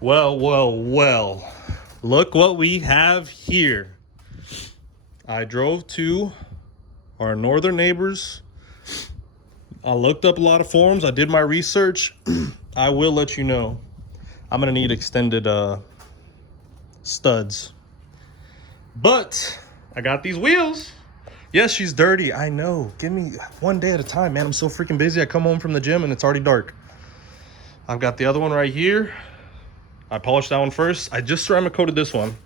Well. Look what we have here. I drove to our northern neighbors. I looked up a lot of forums. I did my research. I will let you know. I'm gonna need extended studs. But I got these wheels. Yes, she's dirty. I know. Give me one day at a time, man. I'm so freaking busy. I come home from the gym and it's already dark. I've got the other one right here. I polished that one first. I just ceramic coated this one.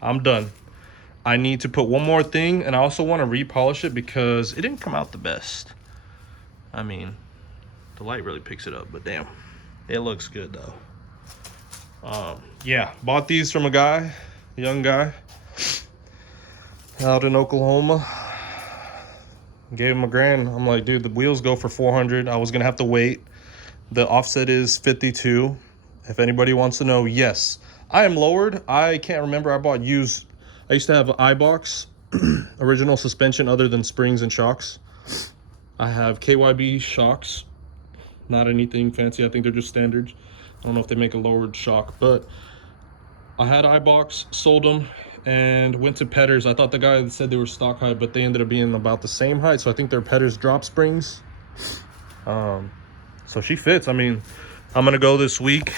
I'm done. I need to put one more thing, and I also want to repolish it because it didn't come out the best. I mean, the light really picks it up, but damn, it looks good though. Yeah, bought these from a guy, a young guy out in Oklahoma. Gave him $1,000. I'm like, dude, the wheels go for 400. I was gonna have to wait. The offset is 52. If anybody wants to know, yes, I am lowered. I can't remember. I bought used. I used to have an iBox original suspension other than springs and shocks. I have KYB shocks, not anything fancy. I think they're just standards. I don't know if they make a lowered shock, but I had iBox, sold them, and went to Petters. I thought the guy said they were stock height, but they ended up being about the same height. So I think they're Petters drop springs. So she fits. I mean, I'm gonna go this week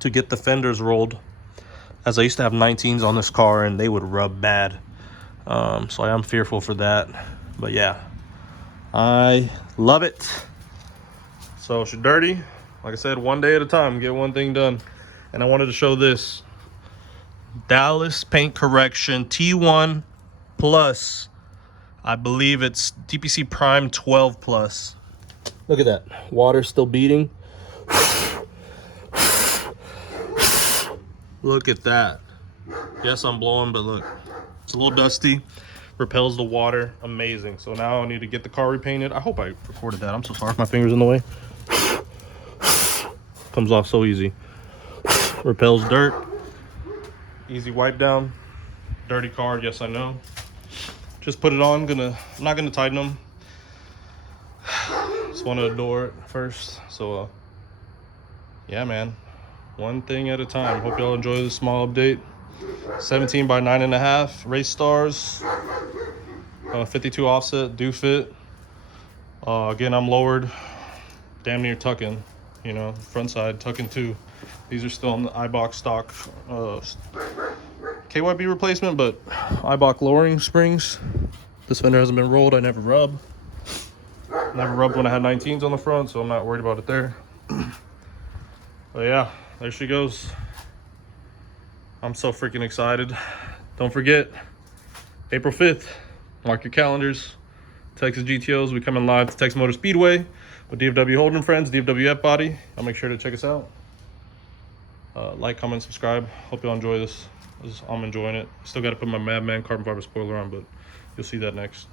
to get the fenders rolled, as I used to have 19s on this car and they would rub bad. So I am fearful for that, but yeah, I love it. So she's dirty. Like I said, one day at a time, get one thing done. And I wanted to show this Dallas Paint Correction T1 Plus. I believe it's DPC Prime 12 Plus. Look at that, water still beating. Look at that. Yes, I'm blowing, but look, it's a little dusty. Repels the water, amazing. So now I need to get the car repainted. I hope I recorded that. I'm so sorry if my finger's in the way. Comes off so easy. Repels dirt. Easy wipe down. Dirty car, yes I know. Just put it on. I'm not gonna tighten them. Just want to adore it first. So yeah, man, one thing at a time. Hope y'all enjoy this small update. 17 by 9.5 race stars, 52 offset, do fit. Again, I'm lowered, damn near tucking, you know, front side tucking too. These are still on the iBox stock KYB replacement, but iBox lowering springs. This fender hasn't been rolled. I never rubbed when I had 19s on the front, so I'm not worried about it there. But yeah, there she goes. I'm so freaking excited. Don't forget, April 5th, mark your calendars. Texas GTOs, we coming live to Texas Motor Speedway with DFW Holden Friends, DFW F Body. I'll make sure to check us out. Like, comment, subscribe. Hope y'all enjoy this. I'm enjoying it. Still got to put my Madman carbon fiber spoiler on, but you'll see that next.